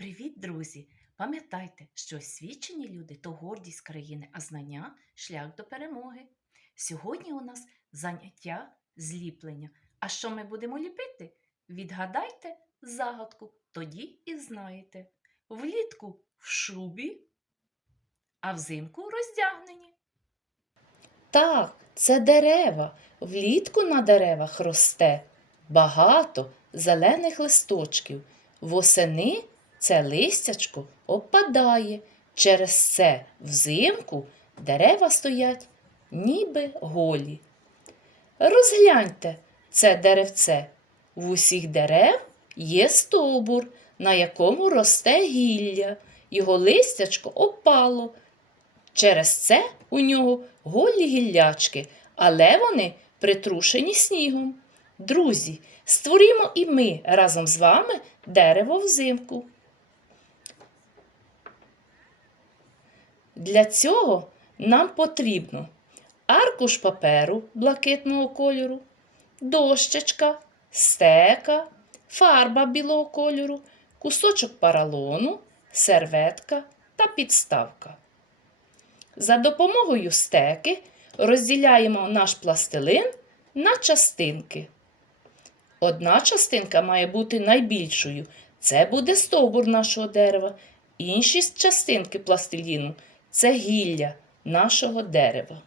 Привіт, друзі! Пам'ятайте, що освічені люди то гордість країни, а знання шлях до перемоги. Сьогодні у нас заняття зліплення. А що ми будемо ліпити? Відгадайте загадку, тоді і знаєте. Влітку в шубі, а взимку роздягнені. Так, це дерева. Влітку на деревах росте багато зелених листочків. Восени це листячко опадає. Через це взимку дерева стоять ніби голі. Розгляньте це деревце. В усіх дерев є стовбур, на якому росте гілля. Його листячко опало. Через це у нього голі гіллячки, але вони притрушені снігом. Друзі, створімо і ми разом з вами дерево взимку. Для цього нам потрібно аркуш паперу блакитного кольору, дощечка, стека, фарба білого кольору, кусочок паралону, серветка та підставка. За допомогою стеки розділяємо наш пластилин на частинки. Одна частинка має бути найбільшою. Це буде стовбур нашого дерева. Інші частинки пластиліну це гілля нашого дерева.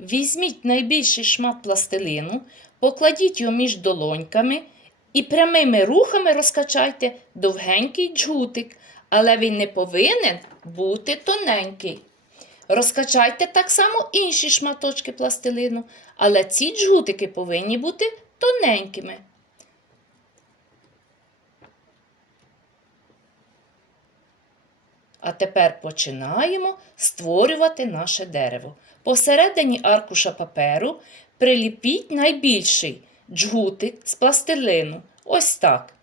Візьміть найбільший шмат пластилину, покладіть його між долоньками і прямими рухами розкачайте довгенький джгутик, але він не повинен бути тоненький. Розкачайте так само інші шматочки пластилину, але ці джгутики повинні бути тоненькими. А тепер починаємо створювати наше дерево. Посередині аркуша паперу приліпіть найбільший джгутик з пластилину. Ось так.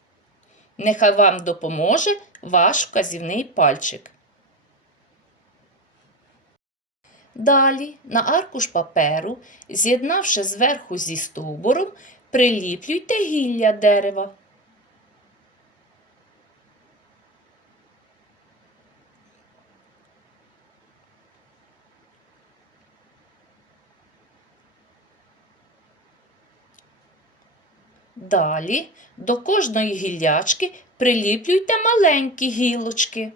Нехай вам допоможе ваш вказівний пальчик. Далі на аркуш паперу, з'єднавши зверху зі стовбуром, приліплюйте гілля дерева. Далі до кожної гіллячки приліплюйте маленькі гілочки.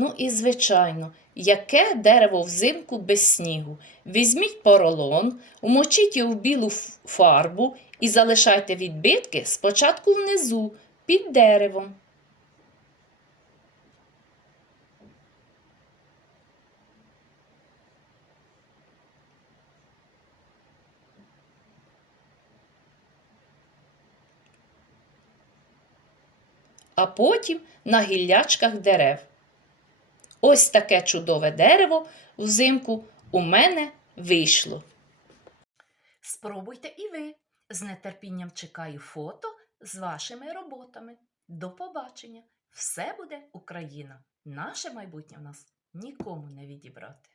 Ну і, звичайно, яке дерево взимку без снігу? Візьміть поролон, умочіть його в білу фарбу і залишайте відбитки спочатку внизу, під деревом. А потім на гіллячках дерев. Ось таке чудове дерево взимку у мене вийшло. Спробуйте і ви. З нетерпінням чекаю фото з вашими роботами. До побачення! Все буде Україна! Наше майбутнє в нас нікому не відібрати.